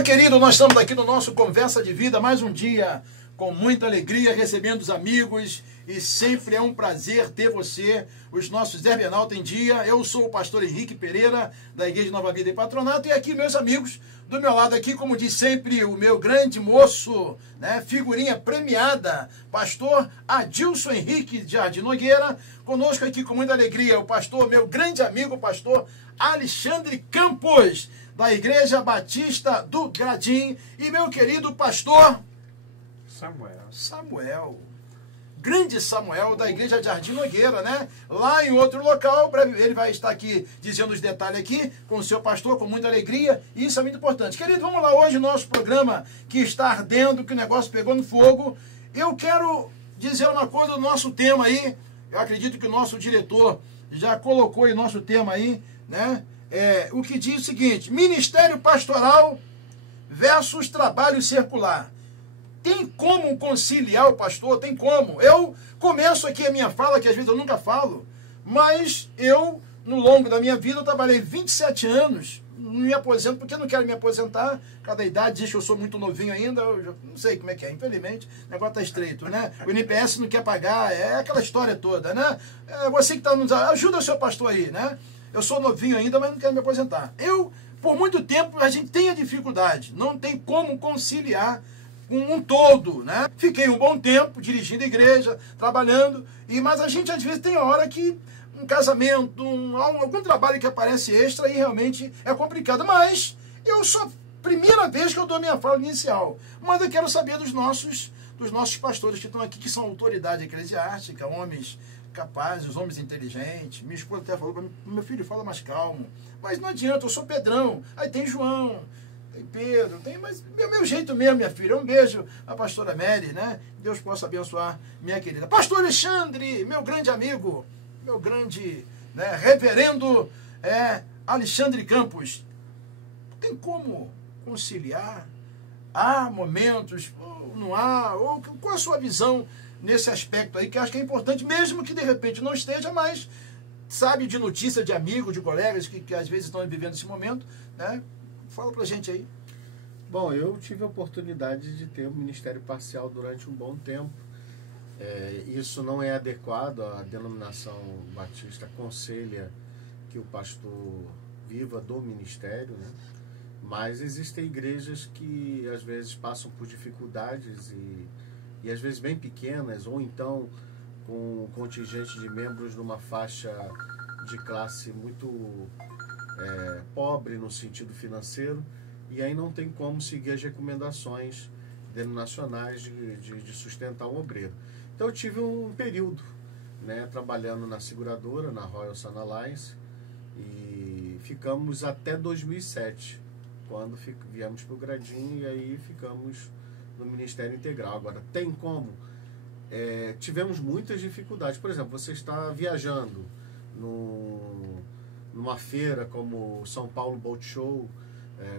Olá, querido, nós estamos aqui no nosso Conversa de Vida, mais um dia, com muita alegria, recebendo os amigos, e sempre é um prazer ter você, os nossos Zerbenalta em dia. Eu sou o pastor Henrique Pereira, da Igreja Nova Vida e Patronato, e aqui meus amigos, do meu lado aqui, como diz sempre o meu grande moço, né, figurinha premiada, pastor Adilson Henrique de Jardim Nogueira, conosco aqui com muita alegria, o pastor, meu grande amigo, o pastor Alexandre Campos, da Igreja Batista do Gradim, e meu querido pastor Samuel, grande Samuel, da Igreja de Jardim Nogueira, né? Lá em outro local, ele vai estar aqui dizendo os detalhes aqui, com o seu pastor, com muita alegria, e isso é muito importante. Querido, vamos lá, hoje nosso programa que está ardendo, que o negócio pegou no fogo. Eu quero dizer uma coisa do nosso tema aí, eu acredito que o nosso diretor já colocou aí nosso tema aí, né? O que diz o seguinte: ministério pastoral versus trabalho circular. Tem como conciliar o pastor? Tem como? Eu começo aqui a minha fala, que às vezes eu nunca falo, mas eu, no longo da minha vida, eu trabalhei 27 anos, não me aposento, porque eu não quero me aposentar. Cada idade diz que eu sou muito novinho ainda, eu já não sei como é que é, infelizmente, o negócio está estreito, né? O NPS não quer pagar, é aquela história toda, né? Você que está nos... Ajuda o seu pastor aí, né? Eu sou novinho ainda, mas não quero me aposentar. Por muito tempo, a gente tem a dificuldade, não tem como conciliar um todo, né? Fiquei um bom tempo dirigindo a igreja, trabalhando, mas a gente às vezes tem hora que um casamento, algum trabalho que aparece extra e realmente é complicado. Mas eu sou primeira vez que eu dou minha fala inicial, mas eu quero saber dos nossos pastores que estão aqui, que são autoridade eclesiástica, homens capazes, homens inteligentes. Minha esposa até falou para mim: meu filho, fala mais calmo. Mas não adianta, eu sou Pedrão, aí tem João, tem Pedro, mas meu jeito mesmo, minha filha. Um beijo à pastora Mary, né? Deus possa abençoar minha querida. Pastor Alexandre, meu grande amigo, meu grande, né, reverendo Alexandre Campos. Tem como conciliar? Há momentos, ou não há? Ou qual a sua visão nesse aspecto aí, que eu acho que é importante, mesmo que de repente não esteja, mas sabe de notícia de amigos, de colegas que às vezes estão vivendo esse momento, né? Fala pra gente aí. Bom, eu tive a oportunidade de ter um ministério parcial durante um bom tempo. Isso não é adequado, a denominação batista aconselha que o pastor viva do ministério, né? Mas existem igrejas que às vezes passam por dificuldades e às vezes bem pequenas, ou então com um contingente de membros numa faixa de classe muito pobre no sentido financeiro, e aí não tem como seguir as recomendações denominacionais de sustentar o obreiro. Então eu tive um período, né, trabalhando na seguradora, na Royal Sun Alliance, e ficamos até 2007, quando viemos para o Gradim, e aí ficamos no Ministério Integral. Agora, tem como? Tivemos muitas dificuldades. Por exemplo, você está viajando numa feira como São Paulo Boat Show,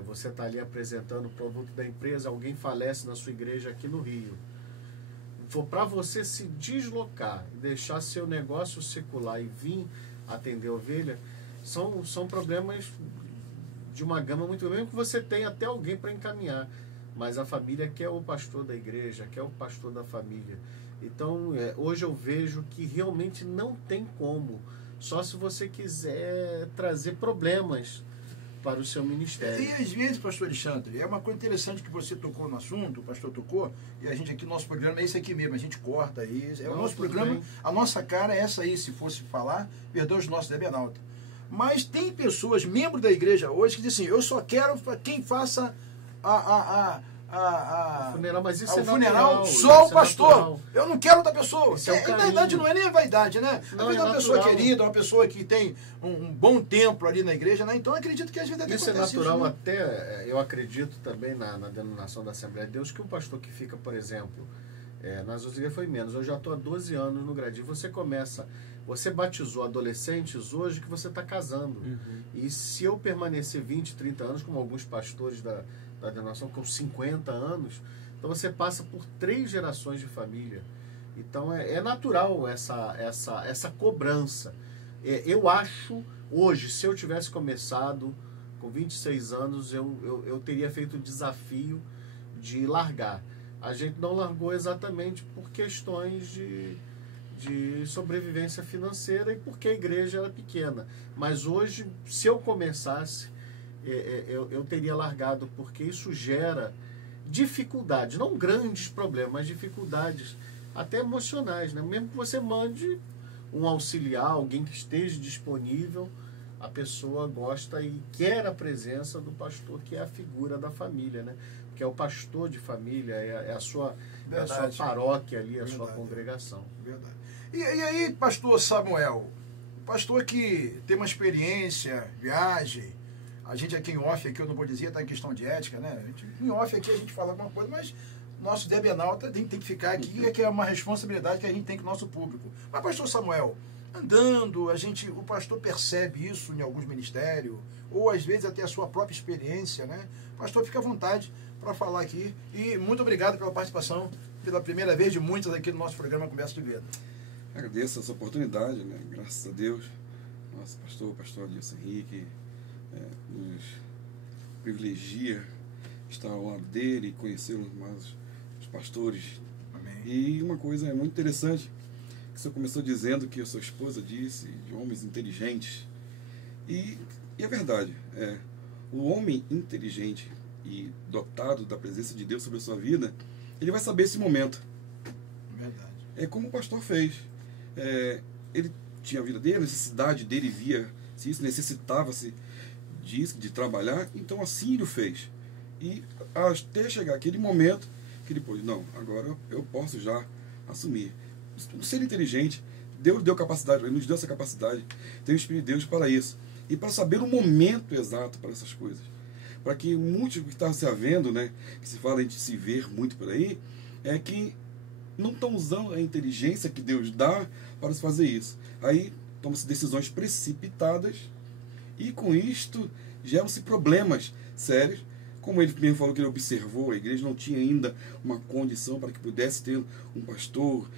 você está ali apresentando o produto da empresa, alguém falece na sua igreja aqui no Rio. Para você se deslocar, deixar seu negócio secular e vir atender a ovelha, são problemas de uma gama muito grande, que você tem até alguém para encaminhar, mas a família quer o pastor da igreja, quer o pastor da família. Então, hoje eu vejo que realmente não tem como, só se você quiser trazer problemas para o seu ministério. E às vezes, pastor Alexandre, é uma coisa interessante que você tocou no assunto, o pastor tocou, e a gente aqui, nosso programa é esse aqui mesmo, a gente corta aí, o nosso programa, bem. A nossa cara é essa aí, se fosse falar, perdão os nossos Zerbenalta. Mas tem pessoas, membros da igreja hoje, que dizem assim: eu só quero quem faça o funeral, mas isso o é funeral, natural, só o pastor. Natural. Eu não quero outra pessoa. Na verdade, não é nem a vaidade, né? Não, às vezes é uma pessoa querida, uma pessoa que tem um bom tempo ali na igreja, né? Então acredito que às vezes até isso é natural, isso, né? Até eu acredito também na denominação da Assembleia de Deus, que um pastor que fica, por exemplo, nas outras igrejas foi menos. Eu já estou há 12 anos no Gradim. Você batizou adolescentes hoje que você está casando. Uhum. E se eu permanecer 20, 30 anos, como alguns pastores da denominação com 50 anos, então você passa por 3 gerações de família. Então é natural essa cobrança. Eu acho, hoje, se eu tivesse começado com 26 anos, eu teria feito o desafio de largar. A gente não largou exatamente por questões de sobrevivência financeira e porque a igreja era pequena. Mas hoje, se eu começasse, eu teria largado, porque isso gera dificuldades, não grandes problemas, mas dificuldades até emocionais, né? Mesmo que você mande um auxiliar, alguém que esteja disponível, a pessoa gosta e quer a presença do pastor, que é a figura da família, né? Que é o pastor de família, é a sua paróquia ali, a sua congregação. Verdade. E aí, pastor Samuel, pastor que tem uma experiência, viagem, a gente aqui em off, aqui eu não vou dizer, está em questão de ética, né? Em off aqui a gente fala alguma coisa, mas nosso debenalta tem que ficar aqui, que é uma responsabilidade que a gente tem com o nosso público. Mas, pastor Samuel, andando, o pastor percebe isso em alguns ministérios, ou às vezes até a sua própria experiência, né? Pastor, fica à vontade para falar aqui. E muito obrigado pela participação, pela primeira vez de muitas aqui no nosso programa Conversa de Vida. Agradeço essa oportunidade, né? Graças a Deus, nosso pastor Adilson Henrique, nos privilegia estar ao lado dele e conhecer os pastores. Amém. E uma coisa muito interessante, que o senhor começou dizendo que a sua esposa disse, de homens inteligentes. E é verdade, o homem inteligente e dotado da presença de Deus sobre a sua vida, ele vai saber esse momento. Verdade. É como o pastor fez. Ele tinha a vida dele, a necessidade dele via se isso, necessitava-se disso, de trabalhar, então assim ele o fez. E até chegar aquele momento que ele pôde, não, agora eu posso já assumir. O ser inteligente, Deus deu capacidade, Ele nos deu essa capacidade, tem o Espírito de Deus para isso. E para saber o momento exato para essas coisas. Para que muitos que estão se havendo, né, que se fala de se ver muito por aí, é que não estão usando a inteligência que Deus dá para se fazer isso. Aí tomam-se decisões precipitadas e com isto geram-se problemas sérios. Como ele mesmo falou que ele observou, a igreja não tinha ainda uma condição para que pudesse ter um pastor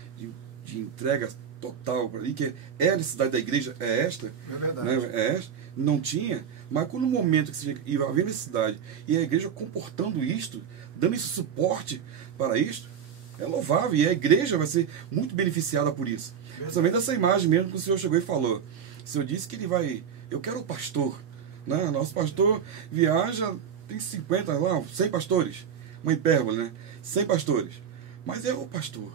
de entrega total para ali, que é a necessidade da igreja, é esta. É verdade. Né, é esta, não tinha, mas quando no momento que ia haver necessidade e a igreja comportando isto, dando esse suporte para isto, é louvável e a igreja vai ser muito beneficiada por isso. Principalmente dessa imagem mesmo que o senhor chegou e falou. O senhor disse que ele vai, eu quero o pastor, né? Nosso pastor viaja, tem 50 lá, 100 pastores, uma hipérbole, né? 100 pastores, mas é o pastor.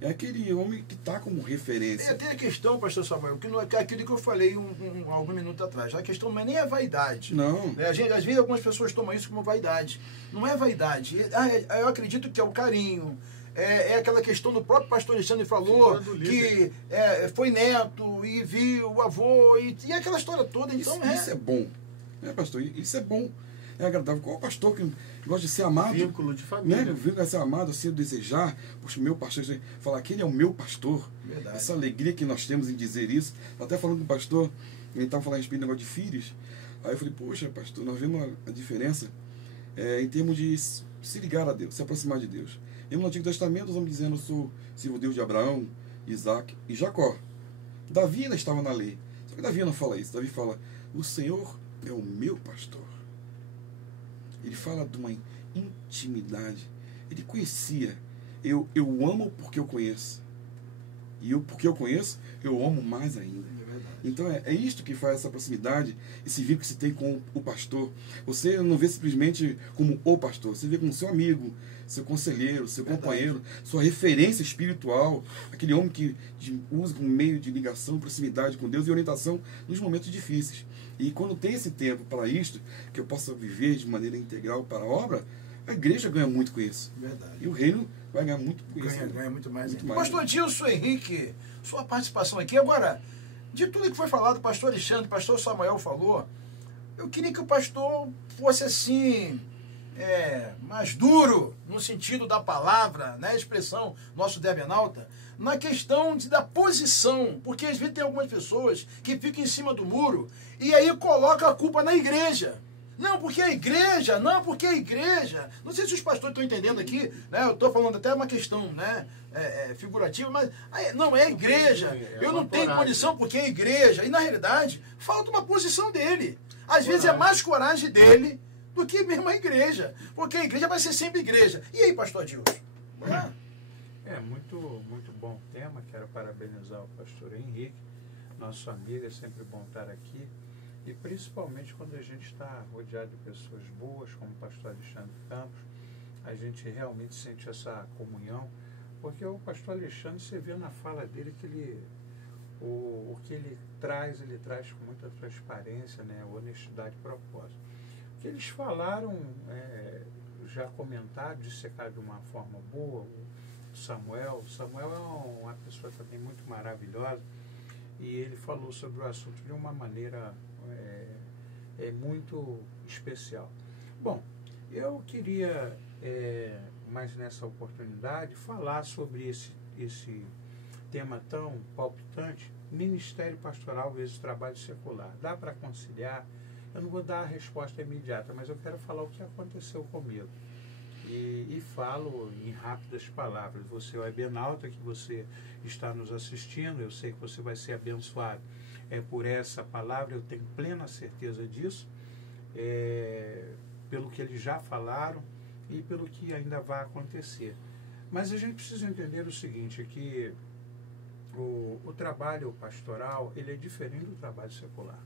É aquele homem que está como referência. Tem a questão, pastor Samuel, que não é aquilo que eu falei algum minuto atrás. A questão não é nem a vaidade. Não. Às vezes algumas pessoas tomam isso como vaidade. Não é vaidade. Eu acredito que é o carinho. É aquela questão do próprio pastor Alexandre falou, que foi neto e viu o avô, e aquela história toda. Então, isso é bom. Pastor? Isso é bom. É agradável. Qual pastor que gosta de ser amado? Vínculo de família. Né? Vínculo de ser amado, assim, desejar. Poxa, meu pastor, falar que ele é o meu pastor. Verdade. Essa alegria que nós temos em dizer isso. Até falando com o pastor, ele estava falando a respeito do negócio de filhos. Aí eu falei, poxa, pastor, nós vemos a diferença em termos de se ligar a Deus, se aproximar de Deus. E no Antigo Testamento, os homens dizendo, eu sou o Deus de Abraão, Isaac e Jacó. Davi ainda estava na lei. Só que Davi não fala isso. Davi fala, o Senhor é o meu pastor. Ele fala de uma intimidade. Ele conhecia. Eu amo porque eu conheço. E porque eu conheço, eu amo mais ainda. Então é isto que faz essa proximidade, esse vínculo que se tem com o pastor. Você não vê simplesmente como o pastor, você vê como seu amigo, seu conselheiro, seu companheiro, sua referência espiritual, aquele homem que usa como meio de ligação, proximidade com Deus e orientação nos momentos difíceis. E quando tem esse tempo para isto, que eu possa viver de maneira integral para a obra, a igreja ganha muito com isso. Verdade. E o reino vai ganhar muito com isso. Ganha muito mais. Muito mais. Pastor Adilson Henrique, sua participação aqui. Agora, de tudo que foi falado, o pastor Alexandre, o pastor Samuel falou, eu queria que o pastor fosse assim, mais duro, no sentido da palavra, né, a expressão nosso debenalta, na questão da posição, porque às vezes tem algumas pessoas que ficam em cima do muro e aí colocam a culpa na igreja. Não, porque a igreja, não sei se os pastores estão entendendo aqui, né? Eu estou falando até uma questão, né, figurativa, mas não, é a igreja. Eu não tenho condição porque é a igreja. E na realidade, falta uma posição dele. Às vezes é mais coragem dele do que mesmo a igreja. Porque a igreja vai ser sempre igreja. E aí, pastor Adilson? Muito, muito bom tema. Quero parabenizar o pastor Henrique, nosso amigo, é sempre bom estar aqui. E principalmente quando a gente está rodeado de pessoas boas, como o pastor Alexandre Campos, a gente realmente sente essa comunhão. Porque o pastor Alexandre, você vê na fala dele que o que ele traz com muita transparência, né, honestidade e propósito. O que eles falaram, já comentaram, dissecaram de uma forma boa. O Samuel é uma pessoa também muito maravilhosa, e ele falou sobre o assunto de uma maneira muito especial. Bom, eu queria, mais nessa oportunidade, falar sobre esse tema tão palpitante, ministério pastoral versus trabalho secular. Dá para conciliar? Eu não vou dar a resposta imediata, mas eu quero falar o que aconteceu comigo. E falo em rápidas palavras. Você, webenauta, que você está nos assistindo, eu sei que você vai ser abençoado por essa palavra, eu tenho plena certeza disso, pelo que eles já falaram e pelo que ainda vai acontecer. Mas a gente precisa entender o seguinte, que o trabalho pastoral, ele é diferente do trabalho secular.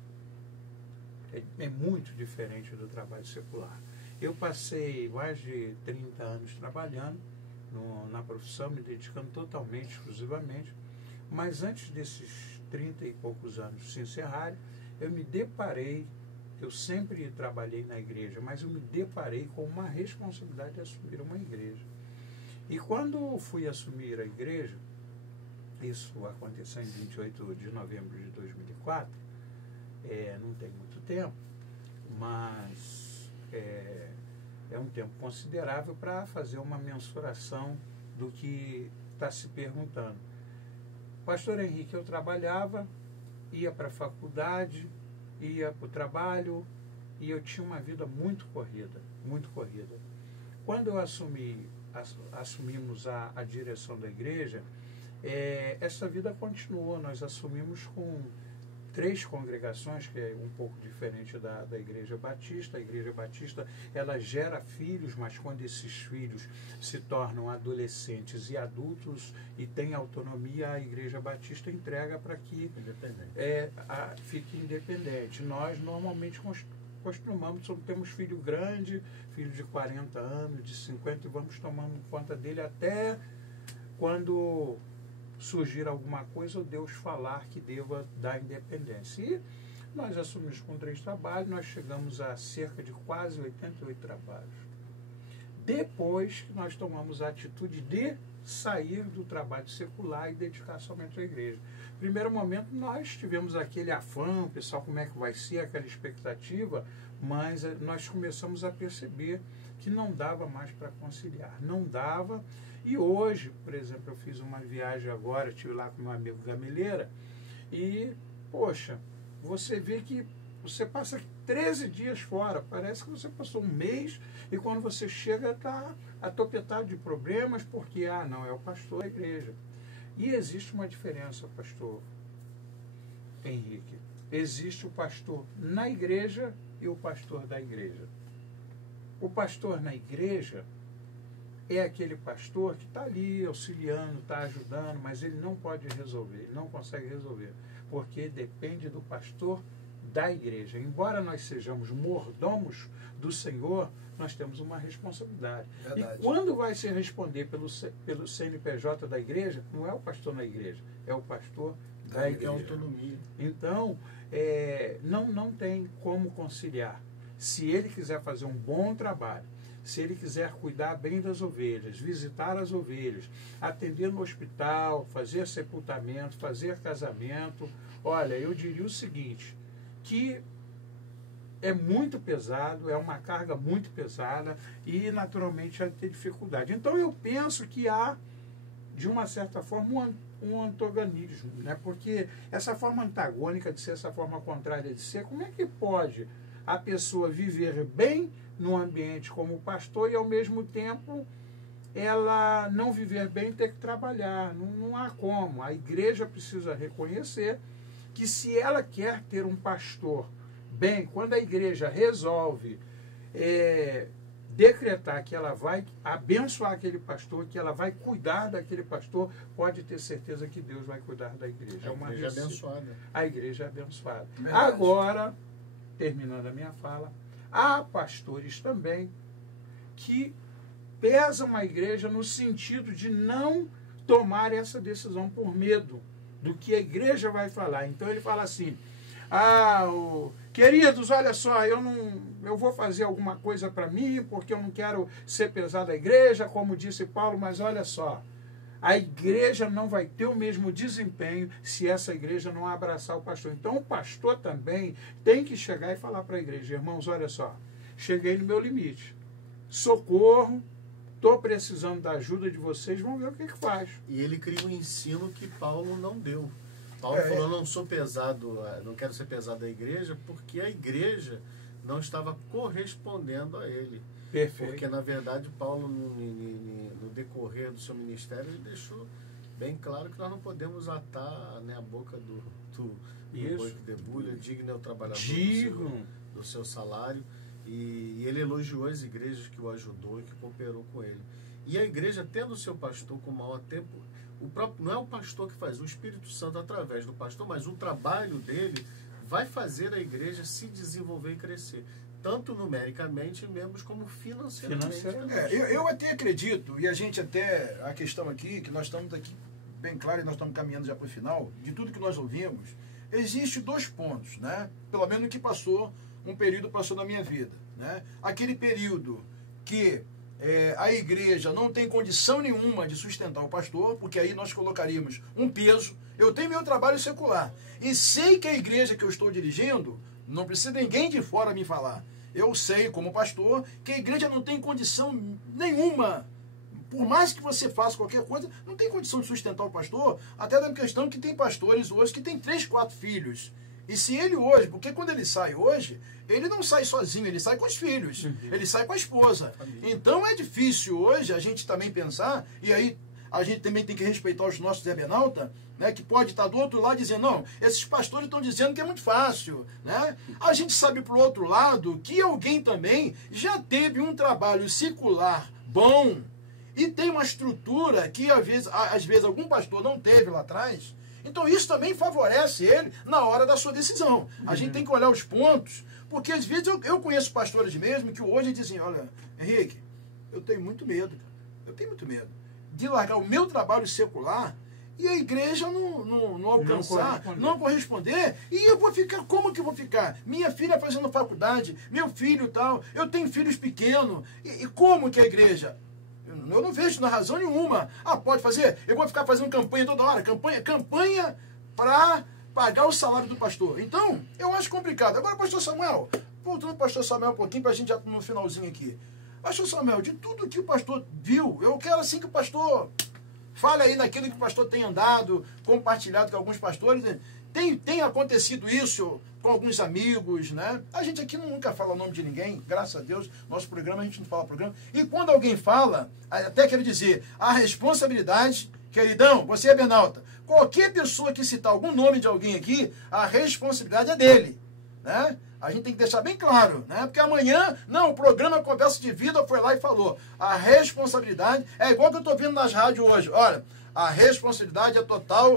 É muito diferente do trabalho secular. Eu passei mais de 30 anos trabalhando na profissão, me dedicando totalmente, exclusivamente, mas antes desses 30 e poucos anos se encerrarem, eu me deparei, eu sempre trabalhei na igreja, mas eu me deparei com uma responsabilidade de assumir uma igreja. E quando fui assumir a igreja, isso aconteceu em 28 de novembro de 2004, não tem muito tempo, mas é um tempo considerável para fazer uma mensuração do que está se perguntando. Pastor Henrique, eu trabalhava, ia para a faculdade, ia para o trabalho, e eu tinha uma vida muito corrida, muito corrida. Quando eu assumimos a direção da igreja, essa vida continuou. Nós assumimos com 3 congregações, que é um pouco diferente da Igreja Batista. A Igreja Batista, ela gera filhos, mas quando esses filhos se tornam adolescentes e adultos e têm autonomia, a Igreja Batista entrega para que fique independente. Nós normalmente costumamos, temos filho grande, filho de 40 anos, de 50, e vamos tomando conta dele até quando surgir alguma coisa, ou Deus falar que deva dar independência. E nós assumimos com 3 trabalhos, nós chegamos a cerca de quase 88 trabalhos. Depois que nós tomamos a atitude de sair do trabalho secular e dedicar somente à igreja. Primeiro momento, nós tivemos aquele afã, pessoal, como é que vai ser, aquela expectativa, mas nós começamos a perceber que não dava mais para conciliar, não dava. E hoje, por exemplo, eu fiz uma viagem agora, estive lá com meu amigo Gameleira, e, poxa, você vê que você passa 13 dias fora, parece que você passou um mês, e quando você chega está atopetado de problemas, porque, não, é o pastor da igreja. E existe uma diferença, pastor Henrique. Existe o pastor na igreja e o pastor da igreja. O pastor na igreja é aquele pastor que está ali auxiliando, está ajudando, mas ele não pode resolver, ele não consegue resolver, porque depende do pastor da igreja. Embora nós sejamos mordomos do Senhor, nós temos uma responsabilidade. Verdade. E quando vai se responder pelo CNPJ da igreja, não é o pastor na igreja, é o pastor da igreja. É autonomia. Então, não tem como conciliar. Se ele quiser fazer um bom trabalho, se ele quiser cuidar bem das ovelhas, visitar as ovelhas, atender no hospital, fazer sepultamento, fazer casamento, olha, eu diria o seguinte, que é muito pesado, é uma carga muito pesada e naturalmente vai ter dificuldade. Então eu penso que há, de uma certa forma, um antagonismo, né? Porque essa forma antagônica de ser, essa forma contrária de ser, como é que pode a pessoa viver bem num ambiente como pastor e ao mesmo tempo ela não viver bem, ter que trabalhar? Não há como. A igreja precisa reconhecer que se ela quer ter um pastor Bem, quando a igreja resolve decretar que ela vai abençoar aquele pastor, que ela vai cuidar daquele pastor, pode ter certeza que Deus vai cuidar da igreja. A igreja é abençoada. A igreja é abençoada. Verdade. Agora, terminando a minha fala, há pastores também que pesam a igreja no sentido de não tomar essa decisão por medo do que a igreja vai falar. Então ele fala assim: queridos, olha só, eu vou fazer alguma coisa para mim, porque eu não quero ser pesado à igreja, como disse Paulo, mas olha só, a igreja não vai ter o mesmo desempenho se essa igreja não abraçar o pastor. Então o pastor também tem que chegar e falar para a igreja: irmãos, olha só, cheguei no meu limite, socorro, estou precisando da ajuda de vocês, vamos ver o que faz. E ele cria um ensino que Paulo não deu. Paulo falou: não sou pesado, não quero ser pesado à igreja, porque a igreja não estava correspondendo a ele. Perfeito. Porque, na verdade, Paulo, no decorrer do seu ministério, ele deixou bem claro que nós não podemos atar, né, a boca do boi que debulha, digno é o trabalhador do seu salário. E ele elogiou as igrejas que o ajudou e que cooperou com ele. E a igreja, tendo o seu pastor com o maior tempo, não é o pastor que faz, o Espírito Santo através do pastor, mas o trabalho dele vai fazer a igreja se desenvolver e crescer, tanto numericamente mesmo como financeiramente. Eu até acredito, e a questão aqui, que nós estamos aqui bem claro, e nós estamos caminhando já para o final, de tudo que nós ouvimos, existe 2 pontos, né? Pelo menos que um período passou na minha vida, né? Aquele período que a igreja não tem condição nenhuma de sustentar o pastor, porque aí nós colocaríamos um peso. Eu tenho meu trabalho secular e sei que a igreja que eu estou dirigindo, não precisa ninguém de fora me falar, eu sei como pastor que a igreja não tem condição nenhuma, por mais que você faça qualquer coisa, não tem condição de sustentar o pastor, até da questão que tem pastores hoje que tem 3, 4 filhos. E se ele hoje, porque quando ele sai hoje, ele não sai sozinho, ele sai com os filhos, ele sai com a esposa. Então é difícil hoje a gente também pensar, e aí a gente também tem que respeitar os nossos Zé Benalta, né, que pode estar do outro lado dizendo: não, esses pastores estão dizendo que é muito fácil, né? A gente sabe por outro lado que alguém também já teve um trabalho secular bom e tem uma estrutura que às vezes algum pastor não teve lá atrás. Então isso também favorece ele na hora da sua decisão. A gente tem que olhar os pontos, porque às vezes eu conheço pastores mesmo que hoje dizem: olha, Henrique, eu tenho muito medo, de largar o meu trabalho secular e a igreja não alcançar, não corresponder, e eu vou ficar, como que eu vou ficar? Minha filha fazendo faculdade, meu filho tal, eu tenho filhos pequenos, e como que a igreja... Eu não vejo na razão nenhuma. Pode fazer? Eu vou ficar fazendo campanha toda hora. Campanha para pagar o salário do pastor. Então, eu acho complicado. Agora, pastor Samuel, voltando para o pastor Samuel um pouquinho, para a gente já no finalzinho aqui. Pastor Samuel, de tudo que o pastor viu, eu quero assim que o pastor fale aí naquilo que o pastor tem andado, compartilhado com alguns pastores. Tem acontecido isso com alguns amigos, né? A gente aqui nunca fala o nome de ninguém, graças a Deus, nosso programa, a gente não fala programa. E quando alguém fala, até quero dizer, a responsabilidade, queridão, você é Benalta, qualquer pessoa que citar algum nome de alguém aqui, a responsabilidade é dele, né? A gente tem que deixar bem claro, né? Porque amanhã, não, o programa Conversa de Vida foi lá e falou. A responsabilidade é igual que eu estou vendo nas rádios hoje. Olha, a responsabilidade é total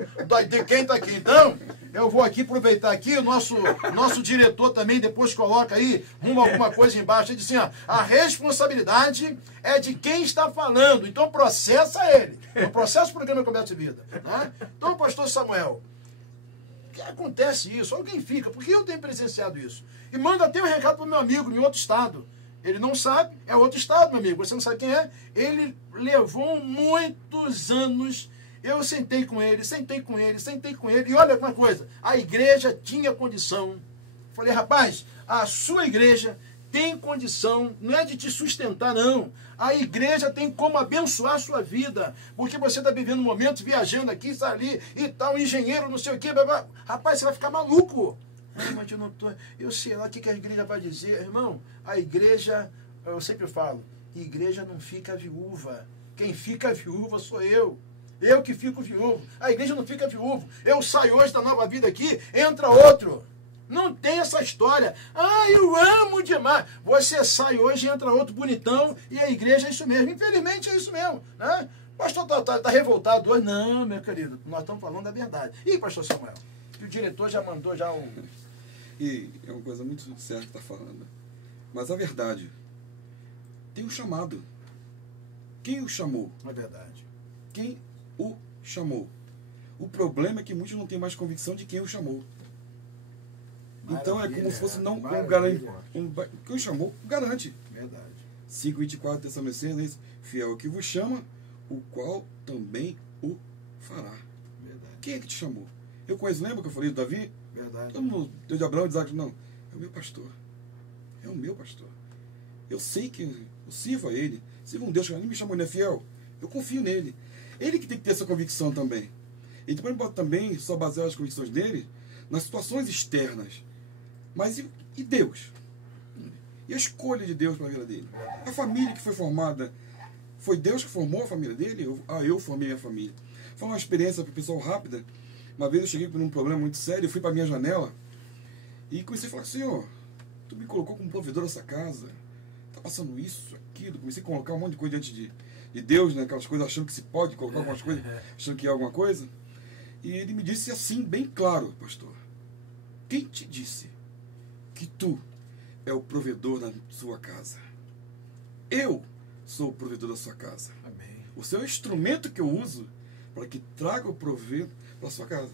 de quem está aqui. Então, eu vou aqui aproveitar aqui, o nosso diretor também depois coloca aí, rumo alguma coisa embaixo, ele diz assim, ó, a responsabilidade é de quem está falando, então processa ele. Não processa o programa Conversa de Vida, né? Então, pastor Samuel, que acontece isso, alguém fica, porque eu tenho presenciado isso. E manda até um recado para o meu amigo em outro estado. Ele não sabe, é outro estado, meu amigo, você não sabe quem é. Ele levou muitos anos, eu sentei com ele, e olha uma coisa, a igreja tinha condição. Falei, rapaz, a sua igreja tem condição, não é de te sustentar, não. A igreja tem como abençoar a sua vida, porque você está vivendo momentos, viajando aqui, está ali, e tal, engenheiro, não sei o quê. Rapaz, você vai ficar maluco. Mas eu sei lá o que a igreja vai dizer. Irmão, a igreja, eu sempre falo, igreja não fica viúva. Quem fica viúva sou eu. Eu que fico viúvo. A igreja não fica viúvo. Eu saio hoje da Nova Vida aqui, entra outro. Não tem essa história. Ah, eu amo demais. Você sai hoje, entra outro bonitão e a igreja é isso mesmo. Infelizmente é isso mesmo. Né? O pastor tá revoltado hoje. Não, meu querido, nós estamos falando da verdade. E pastor Samuel? Que o diretor já mandou já o... E é uma coisa muito séria que está falando. Mas a verdade, tem um chamado. Quem o chamou? É verdade. Quem o chamou? O problema é que muitos não têm mais convicção de quem o chamou. Então é como se fosse não um garante. Quem o chamou, garante. Verdade. 5:24 Tessalonicenses, fiel que vos chama, o qual também o fará. Verdade. Quem é que te chamou? Eu conheço, lembra que eu falei do Davi? Verdade. Todo mundo, Deus de Abraão e Isaac, não. É o meu pastor. É o meu pastor. Eu sei que eu sirvo a ele. Sirvo um Deus que ele me chamou, ele é fiel. Eu confio nele. Ele que tem que ter essa convicção também. E depois pode também só basear as convicções dele nas situações externas. Mas e Deus? E a escolha de Deus para a vida dele? A família que foi formada, foi Deus que formou a família dele? Eu formei minha família. Foi uma experiência para o pessoal rápida. Uma vez eu cheguei por um problema muito sério, eu fui para a minha janela e comecei a falar, Senhor, tu me colocou como provedor dessa casa, tá passando isso, aquilo. Comecei a colocar um monte de coisa diante de Deus, né? Aquelas coisas achando que se pode colocar algumas coisas, achando que é alguma coisa. E ele me disse assim, bem claro, pastor, quem te disse que tu é o provedor da sua casa? Eu sou o provedor da sua casa. Amém. O seu instrumento que eu uso para que traga o proveito para a sua casa.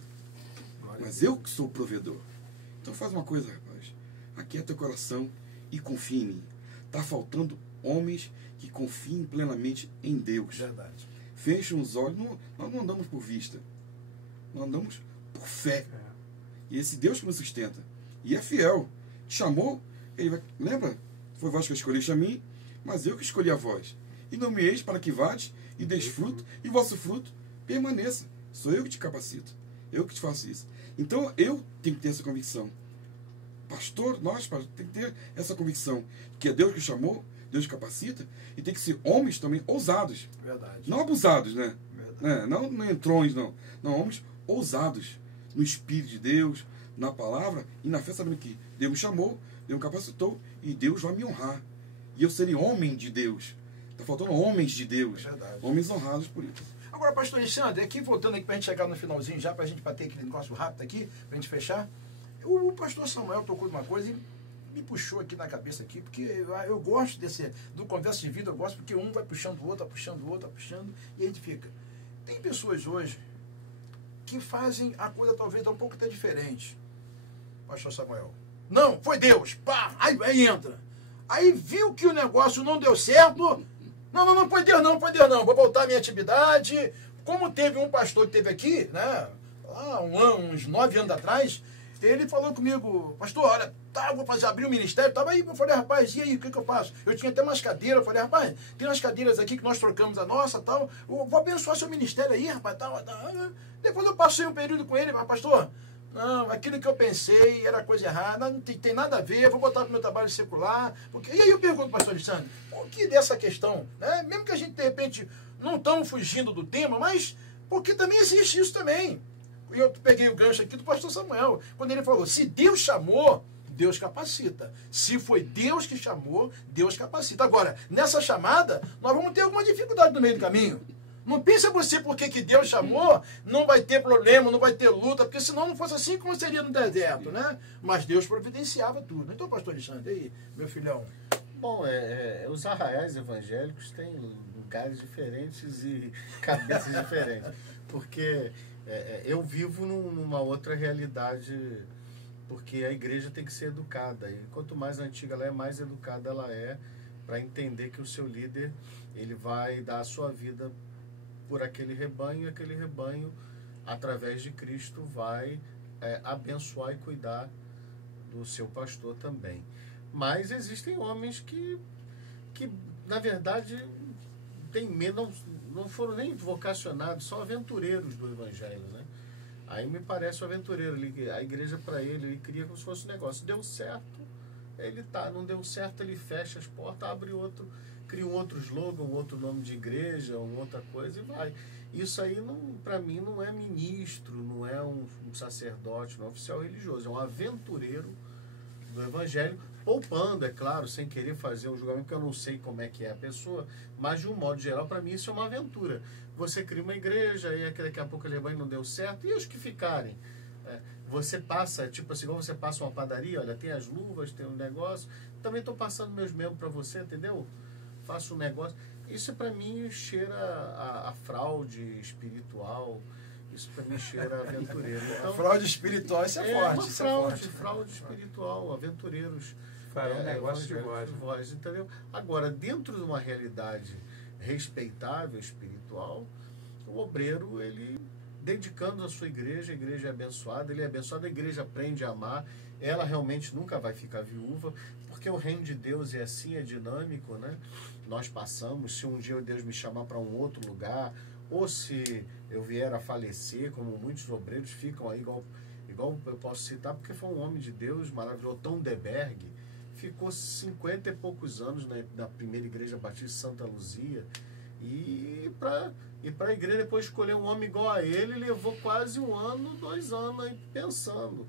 Mas eu que sou o provedor. Então faz uma coisa, rapaz. Aquieta teu coração e confie em mim. Está faltando homens que confiem plenamente em Deus. Verdade. Fechem os olhos. Nós não andamos por vista. Nós andamos por fé. E esse Deus que nos sustenta. E é fiel. Te chamou, ele vai... Lembra? Foi vós que escolheste a mim, mas eu que escolhi a vós. E não me eis para que vades e deis fruto, e vosso fruto permaneça. Sou eu que te capacito. Eu que te faço isso. Então eu tenho que ter essa convicção. Pastor, nós temos que ter essa convicção. Que é Deus que chamou, Deus que capacita, e tem que ser homens também ousados. Verdade. Não abusados, né? Verdade. Não entrões, não. Não, homens ousados. No Espírito de Deus, na palavra e na fé, sabendo que Deus me chamou, Deus me capacitou e Deus vai me honrar. E eu serei homem de Deus. Está faltando homens de Deus. Verdade. Homens honrados por isso. Agora, pastor Alexandre, aqui voltando aqui para a gente chegar no finalzinho já, para a gente bater aquele negócio rápido aqui, para a gente fechar. O pastor Samuel tocou de uma coisa e me puxou aqui na cabeça aqui, porque eu gosto do conversa de vida, eu gosto porque um vai puxando o outro, vai puxando o outro, vai puxando, e a gente fica. Tem pessoas hoje que fazem a coisa talvez um pouco até diferente. Pastor Samuel. Não, foi Deus. Pá, aí entra. Aí viu que o negócio não deu certo. Não foi Deus não. Vou voltar à minha atividade. Como teve um pastor que teve aqui, né? Uns 9 anos atrás, ele falou comigo, pastor, olha, vou abrir um ministério, tava aí, eu falei, rapaz, e aí, o que eu faço? Eu tinha até umas cadeiras, eu falei, rapaz, tem umas cadeiras aqui que nós trocamos a nossa, tal, eu vou abençoar seu ministério aí, rapaz, tal. Depois eu passei um período com ele, pastor, não, aquilo que eu pensei era coisa errada, não tem nada a ver, eu vou botar para o meu trabalho secular, porque... E aí eu pergunto, pastor Alexandre, por que dessa questão, né? Mesmo que a gente, de repente, não estamos fugindo do tema, mas porque também existe isso também. E eu peguei o gancho aqui do pastor Samuel, quando ele falou, se Deus chamou, Deus capacita. Se foi Deus que chamou, Deus capacita. Agora, nessa chamada, nós vamos ter alguma dificuldade no meio do caminho. Não pensa você porque que Deus chamou, não vai ter problema, não vai ter luta, porque senão não fosse assim como seria no deserto, né? Mas Deus providenciava tudo. Então, pastor Alexandre, aí, meu filhão. Bom, os arraiais evangélicos têm lugares diferentes e cabeças diferentes. Porque eu vivo numa outra realidade, porque a igreja tem que ser educada. E quanto mais antiga ela é, mais educada ela é para entender que o seu líder ele vai dar a sua vida por aquele rebanho, e aquele rebanho, através de Cristo, vai abençoar e cuidar do seu pastor também. Mas existem homens que na verdade, têm medo, não foram nem vocacionados, são aventureiros do evangelho, né? Aí me parece um aventureiro, a igreja para ele cria como se fosse um negócio. Deu certo, ele tá, não deu certo, ele fecha as portas, abre outro, cria um outro slogan, um outro nome de igreja, uma outra coisa e vai. Isso aí, para mim, não é ministro, não é um sacerdote, não é um oficial religioso, é um aventureiro do Evangelho, poupando, é claro, sem querer fazer um julgamento, porque eu não sei como é que é a pessoa, mas de um modo geral, para mim, isso é uma aventura. Você cria uma igreja, aí daqui a pouco ele vai e não deu certo, e os que ficarem? Você passa, tipo assim, igual você passa uma padaria, olha, tem as luvas, tem um negócio, também estou passando meus membros para você, entendeu? Faço um negócio. Isso para mim cheira a fraude espiritual, isso para mim cheira a aventureiro. Então, fraude espiritual, isso é forte. Uma fraude espiritual, aventureiros. Farão negócio de voz. Entendeu? Agora, dentro de uma realidade respeitável, espiritual, o obreiro, ele dedicando a sua igreja, a igreja é abençoada, ele é abençoado, a igreja aprende a amar, ela realmente nunca vai ficar viúva, porque o reino de Deus é assim, é dinâmico, né? Nós passamos, se um dia Deus me chamar para um outro lugar, ou se eu vier a falecer, como muitos obreiros ficam aí, igual eu posso citar, porque foi um homem de Deus maravilhoso, Tom Deberg, ficou 50 e poucos anos na primeira igreja Batista Santa Luzia, e para a igreja depois escolher um homem igual a ele, levou quase 1 ano, 2 anos aí pensando,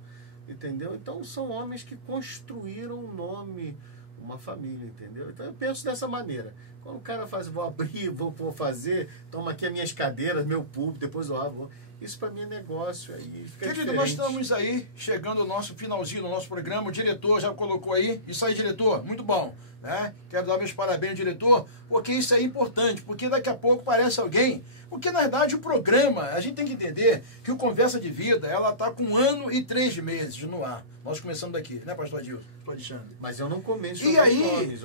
entendeu? Então são homens que construíram um nome, uma família, entendeu? Então eu penso dessa maneira. Quando o cara faz, vou abrir, vou fazer, toma aqui as minhas cadeiras, meu público, depois eu abro. Isso para mim é negócio, aí fica Querido, diferente. nós estamos aí, chegando ao nosso finalzinho do nosso programa, o diretor já colocou aí, isso aí, diretor, muito bom, né? Quero dar meus parabéns ao diretor, porque isso é importante, porque daqui a pouco parece alguém, porque na verdade o programa, a gente tem que entender que o Conversa de Vida, ela está com 1 ano e 3 meses no ar. Nós começamos daqui, né, pastor Adilson, pastor Alexandre? Mas eu não comento E aí, nomes,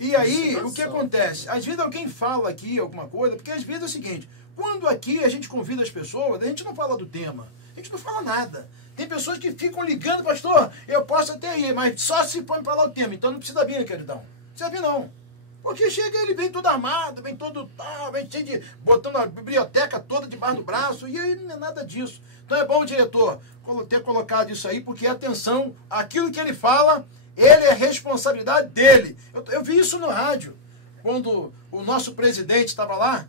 e aí o que acontece? Às vezes alguém fala aqui alguma coisa, porque às vezes é o seguinte, quando aqui a gente convida as pessoas, a gente não fala do tema, a gente não fala nada. Tem pessoas que ficam ligando, pastor, eu posso até ir, mas só se põe para lá o tema, então não precisa vir, queridão. Não precisa vir, não. Porque chega, ele vem todo armado, vem todo tal, vem cheio de, botando a biblioteca toda debaixo do braço, e aí não é nada disso. Então é bom, diretor, ter colocado isso aí, porque atenção, aquilo que ele fala, ele é responsabilidade dele. Eu vi isso no rádio, quando o nosso presidente estava lá,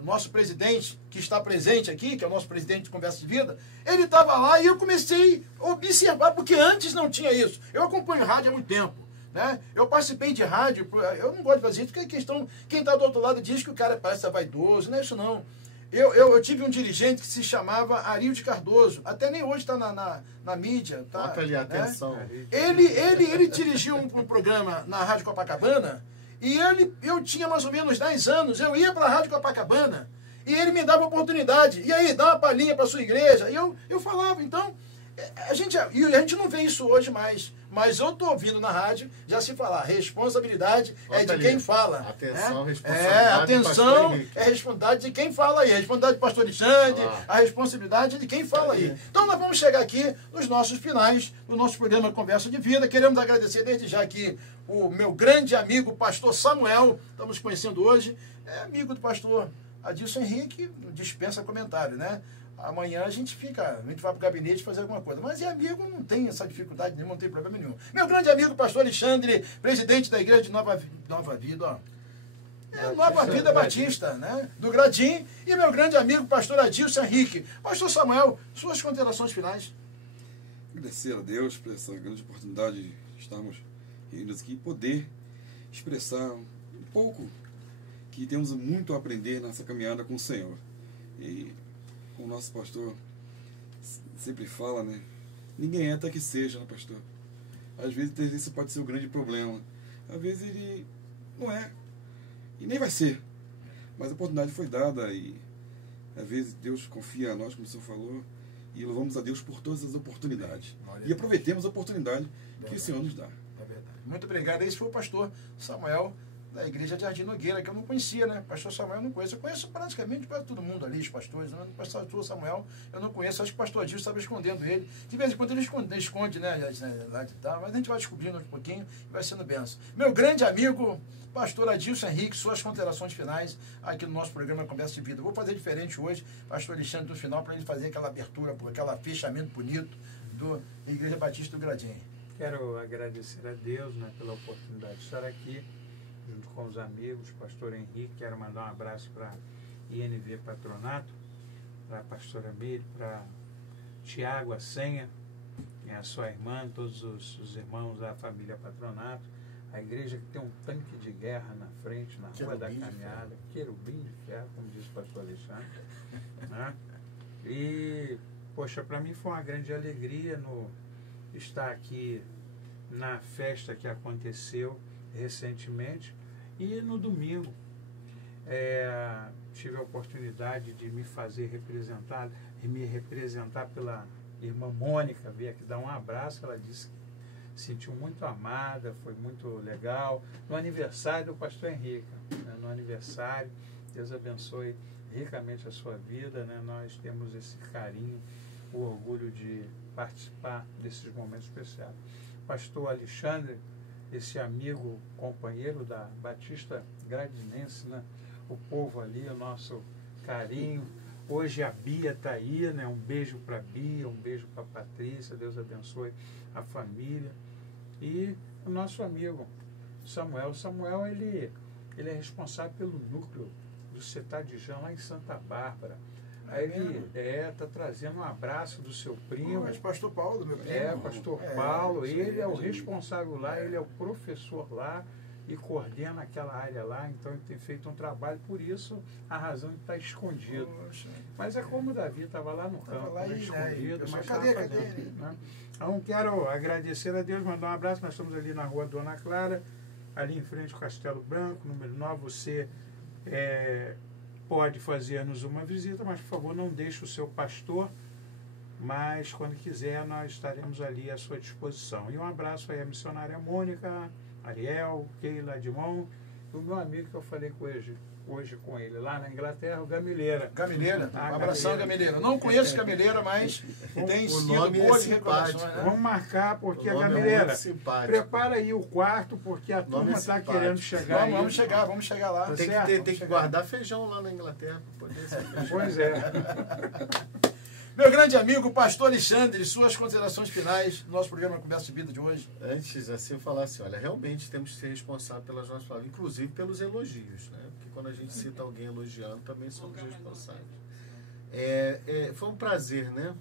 o nosso presidente que está presente aqui, que é o nosso presidente de Conversa de Vida, ele estava lá e eu comecei a observar, porque antes não tinha isso. Eu acompanho rádio há muito tempo, né? Eu participei de rádio, eu não gosto de fazer isso, porque quem está do outro lado diz que o cara parece vaidoso, não é isso não. Eu tive um dirigente que se chamava Arilde Cardoso, até nem hoje está na mídia. Tá, bota ali, atenção. Né? Ele dirigiu um programa na Rádio Copacabana, e eu tinha mais ou menos 10 anos, eu ia para a Rádio Copacabana, e ele me dava oportunidade. E aí, dá uma palhinha para sua igreja. E eu falava, então, a gente não vê isso hoje mais. Mas eu estou ouvindo na rádio já se falar, responsabilidade é de quem fala. Atenção, né? responsabilidade. Atenção, é responsabilidade de quem fala aí. A responsabilidade do pastor Alexandre, a responsabilidade é de quem fala aí. Então nós vamos chegar aqui nos nossos finais do nosso programa Conversa de Vida. Queremos agradecer desde já aqui o meu grande amigo, pastor Samuel, estamos conhecendo hoje, é amigo do pastor Adilson Henrique, dispensa comentário, né? Amanhã a gente vai para o gabinete fazer alguma coisa. Mas amigo, não tem essa dificuldade nenhuma, não tem problema nenhum. Meu grande amigo, pastor Alexandre, presidente da igreja de Nova Vida, ó. Nova Vida Batista, né? Do Gradim. E meu grande amigo, pastor Adilson Henrique. Pastor Samuel, suas considerações finais. Agradecer a Deus por essa grande oportunidade de estarmos reunidos aqui e poder expressar um pouco que temos muito a aprender nessa caminhada com o Senhor. E o nosso pastor sempre fala, né? Ninguém é até que seja, né, pastor? Às vezes isso pode ser o grande problema. Às vezes ele não é. E nem vai ser. Mas a oportunidade foi dada e às vezes Deus confia a nós, como o senhor falou, e louvamos a Deus por todas as oportunidades. E aproveitemos a oportunidade que o Senhor nos dá. É verdade. Muito obrigado. Esse foi o pastor Samuel, da igreja de Jardim Nogueira, que eu não conhecia, né? Pastor Samuel eu não conheço. Eu conheço praticamente quase todo mundo ali, os pastores. Né? O pastor Samuel eu não conheço. Acho que o pastor Adilson estava escondendo ele. De vez em quando ele esconde, né? Lá de tal. Mas a gente vai descobrindo um pouquinho e vai sendo benção. Meu grande amigo, pastor Adilson Henrique, suas considerações finais aqui no nosso programa Conversa de Vida. Eu vou fazer diferente hoje, pastor Alexandre, no final, para ele fazer aquela abertura, aquele fechamento bonito da Igreja Batista do Gradim. Quero agradecer a Deus, né, pela oportunidade de estar aqui junto com os amigos, pastor Henrique. Quero mandar um abraço para INV Patronato, para a pastora Meire, para Tiago Assenha, a sua irmã, todos os irmãos da família Patronato, a igreja que tem um tanque de guerra na frente, na Rua da Caminhada, querubim de ferro, como diz o pastor Alexandre. Né? E, poxa, para mim foi uma grande alegria estar aqui na festa que aconteceu recentemente. E no domingo tive a oportunidade de me representar pela irmã Mônica, veio aqui dar um abraço. Ela disse que se sentiu muito amada, foi muito legal. No aniversário do pastor Henrique, né? No aniversário, Deus abençoe ricamente a sua vida, né? Nós temos esse carinho, o orgulho de participar desses momentos especiais. Pastor Alexandre, esse amigo, companheiro da Batista Gradinense, né? O povo ali, o nosso carinho. Hoje a Bia está aí, né? Um beijo para a Bia, um beijo para a Patrícia, Deus abençoe a família. E o nosso amigo Samuel. Samuel, ele é responsável pelo núcleo do Cetadijã, lá em Santa Bárbara. Aí ele está trazendo um abraço do seu primo. Mas pastor Paulo, meu primo. Pastor Paulo, ele é o responsável lá, ele é o professor lá e coordena aquela área lá, então ele tem feito um trabalho, por isso a razão está escondido. Poxa. Mas é como o Davi estava lá no campo, lá escondido, mas cadê? Né? Então quero agradecer a Deus, mandar um abraço. Nós estamos ali na Rua Dona Clara, ali em frente ao Castelo Branco, número 9. Você pode fazer-nos uma visita, mas por favor não deixe o seu pastor, mas quando quiser nós estaremos ali à sua disposição. E um abraço aí à missionária Mônica, Ariel, Keila, Edmond, e o meu amigo que eu falei hoje com ele, lá na Inglaterra, o Gamileira. Gamileira, um abração, Gamileira. Não conheço Gamileira, mas tem sido boas recordações. Né? Vamos marcar, porque a Gamileira, prepara aí o quarto, porque a turma está querendo chegar aí. Vamos chegar lá. Tem que guardar feijão lá na Inglaterra para poder ser feijão. Pois é. Meu grande amigo, pastor Alexandre, suas considerações finais do nosso programa Conversa de Vida de hoje. Antes, assim, eu falar assim, olha, realmente temos que ser responsáveis pelas nossas palavras, inclusive pelos elogios, né? Porque quando a gente cita alguém elogiando, também somos responsáveis. Foi um prazer, né?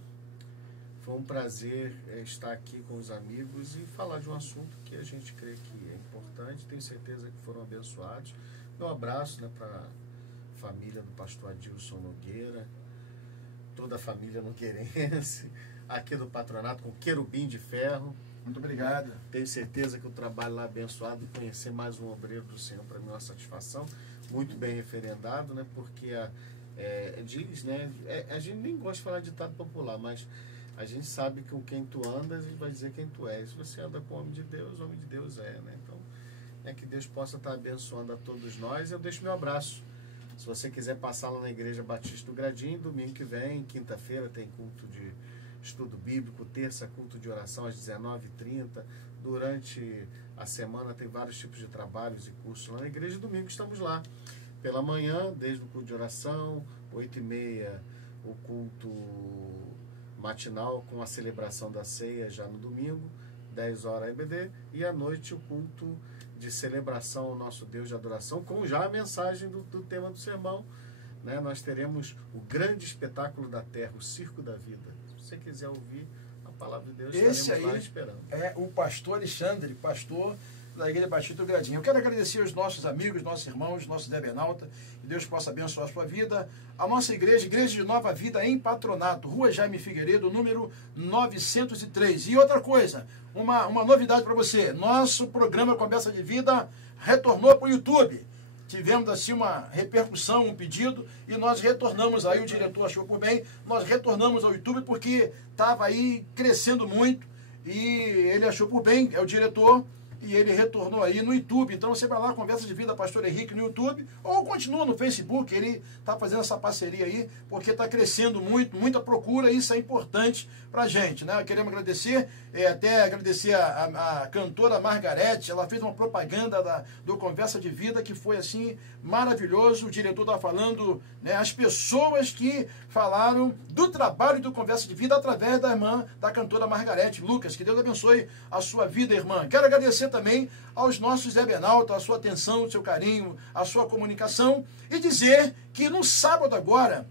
Foi um prazer estar aqui com os amigos e falar de um assunto que a gente crê que é importante. Tenho certeza que foram abençoados. Meu abraço, né, para a família do pastor Adilson Nogueira, toda a família nogueirense, aqui do patronato com querubim de ferro. Muito obrigado. Tenho certeza que o trabalho lá é abençoado, e conhecer mais um obreiro do Senhor para mim é uma satisfação. Muito bem referendado, né? Porque diz, né? A gente nem gosta de falar ditado popular, mas a gente sabe que com quem tu andas, a gente vai dizer quem tu és. Se você anda com o homem de Deus é, né? Então, que Deus possa estar abençoando a todos nós. Eu deixo meu abraço. Se você quiser passar lá na Igreja Batista do Gradim, domingo que vem, quinta-feira, tem culto de estudo bíblico, terça, culto de oração às 19h30. Durante a semana tem vários tipos de trabalhos e cursos lá na igreja. Domingo estamos lá. Pela manhã, desde o culto de oração, 8h30, o culto matinal com a celebração da ceia já no domingo, 10 horas a EBD, e à noite o culto de celebração ao nosso Deus de adoração, com já a mensagem do tema do sermão, né? Nós teremos o grande espetáculo da terra, o circo da vida. Se você quiser ouvir a palavra de Deus, esse estaremos aí lá esperando. É o pastor Alexandre, pastor da Igreja Batista do Gradim. Eu quero agradecer aos nossos amigos, nossos irmãos, nossos debenauta, que Deus possa abençoar a sua vida. A nossa igreja, Igreja de Nova Vida em Patronato, Rua Jaime Figueiredo, número 903. E outra coisa, uma novidade para você, nosso programa Conversa de Vida retornou para o YouTube. Tivemos assim uma repercussão, um pedido, e nós retornamos aí, o diretor achou por bem, nós retornamos ao YouTube porque estava aí crescendo muito, e ele achou por bem, é o diretor, e ele retornou aí no YouTube. Então você vai lá, Conversa de Vida, Pastor Henrique no YouTube, ou continua no Facebook. Ele está fazendo essa parceria aí, porque está crescendo muito, muita procura, e isso é importante para a gente, né? Queremos agradecer, até agradecer a cantora Margarete. Ela fez uma propaganda do Conversa de Vida que foi assim maravilhoso. O diretor estava falando, né, as pessoas que falaram do trabalho do Conversa de Vida através da irmã, da cantora Margarete Lucas. Que Deus abençoe a sua vida, irmã. Quero agradecer também aos nossos ebenautas a sua atenção, o seu carinho, a sua comunicação, e dizer que no sábado agora,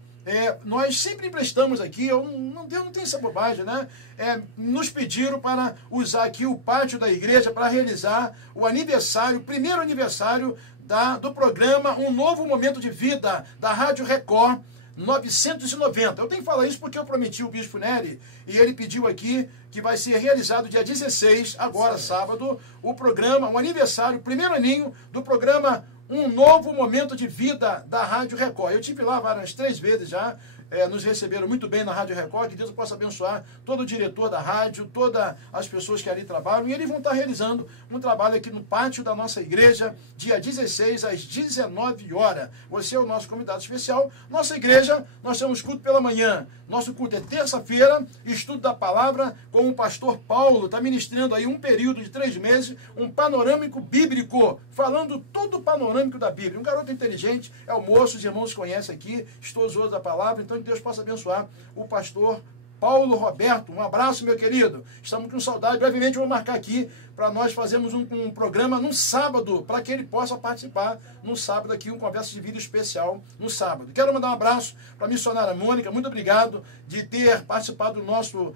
nós sempre emprestamos aqui, eu não tenho essa bobagem, né? Nos pediram para usar aqui o pátio da igreja para realizar o aniversário, o primeiro aniversário do programa Um Novo Momento de Vida, da Rádio Record 990. Eu tenho que falar isso porque eu prometi o Bispo Nery, e ele pediu aqui que vai ser realizado dia 16, agora sábado, o programa, o aniversário, o primeiro aninho do programa Um Novo Momento de Vida da Rádio Record. Eu estive lá várias 3 vezes já, nos receberam muito bem na Rádio Record, que Deus possa abençoar todo o diretor da rádio, todas as pessoas que ali trabalham, e eles vão estar realizando um trabalho aqui no pátio da nossa igreja, dia 16, às 19 horas. Você é o nosso convidado especial. Nossa igreja, nós temos culto pela manhã. Nosso culto é terça-feira, estudo da palavra com o pastor Paulo, está ministrando aí um período de 3 meses, um panorâmico bíblico, falando todo o panorâmico da Bíblia. Um garoto inteligente, é o moço, os irmãos conhecem aqui, estudioso da palavra, então que Deus possa abençoar o pastor Paulo Roberto. Um abraço, meu querido. Estamos com saudade. Brevemente eu vou marcar aqui para nós fazermos um programa no sábado, para que ele possa participar no sábado aqui, um Conversa de Vida especial no sábado. Quero mandar um abraço para a missionária Mônica. Muito obrigado de ter participado do nosso...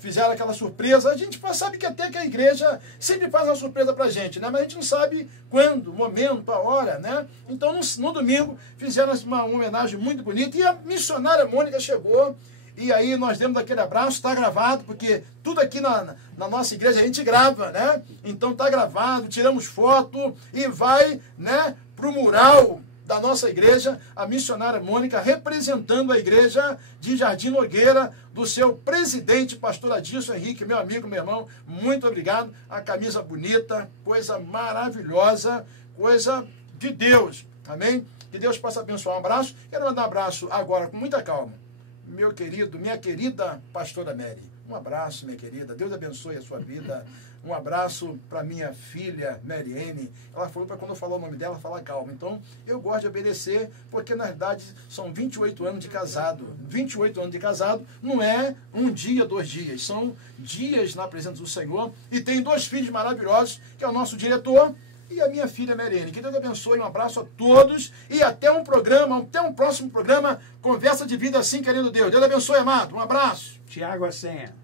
fizeram aquela surpresa. A gente sabe que até que a igreja sempre faz uma surpresa para a gente, né? Mas a gente não sabe quando, o momento, a hora, né? Então, no domingo, fizeram uma homenagem muito bonita. E a missionária Mônica chegou... E aí nós demos aquele abraço, está gravado, porque tudo aqui na nossa igreja a gente grava, né? Então está gravado, tiramos foto e vai, né, para o mural da nossa igreja, a missionária Mônica, representando a igreja de Jardim Nogueira, do seu presidente, pastor Adilson Henrique, meu amigo, meu irmão, muito obrigado. A camisa bonita, coisa maravilhosa, coisa de Deus, amém? Que Deus possa abençoar. Um abraço. Quero mandar um abraço agora, com muita calma. Meu querido, minha querida pastora Mary, um abraço, minha querida, Deus abençoe a sua vida. Um abraço para minha filha Mariene. Ela falou para quando eu falar o nome dela, falar calma. Então, eu gosto de obedecer, porque na verdade são 28 anos de casado. 28 anos de casado não é um dia, 2 dias, são dias na presença do Senhor. E tem 2 filhos maravilhosos, que é o nosso diretor e a minha filha Mariene. Que Deus abençoe, um abraço a todos e até um próximo programa, Conversa de Vida assim, querendo Deus. Deus abençoe, amado. Um abraço. Tiago, a senha.